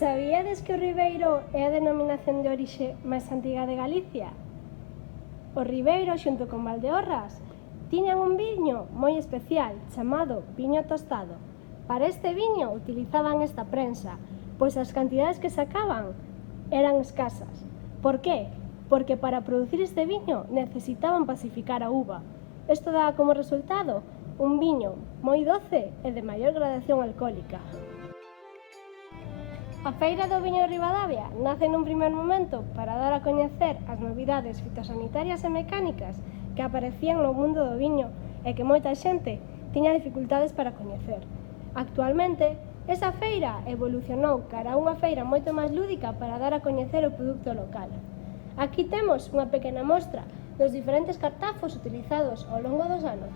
Sabíades que o Ribeiro é a denominación de orixe máis antiga de Galicia? O Ribeiro, xunto con Valdeorras, tiñan un viño moi especial chamado viño tostado. Para este viño utilizaban esta prensa, pois as cantidades que sacaban eran escasas. Por qué? Porque para producir este viño necesitaban pacificar a uva. Isto daba como resultado un viño moi doce e de maior gradación alcohólica. A Feira do Viño de Ribadavia nace nun primer momento para dar a coñecer as novidades fitosanitarias e mecánicas que aparecían no mundo do viño e que moita xente tiña dificultades para coñecer. Actualmente, esa feira evolucionou cara a unha feira moito máis lúdica para dar a coñecer o produto local. Aquí temos unha pequena mostra dos diferentes cartafos utilizados ao longo dos anos.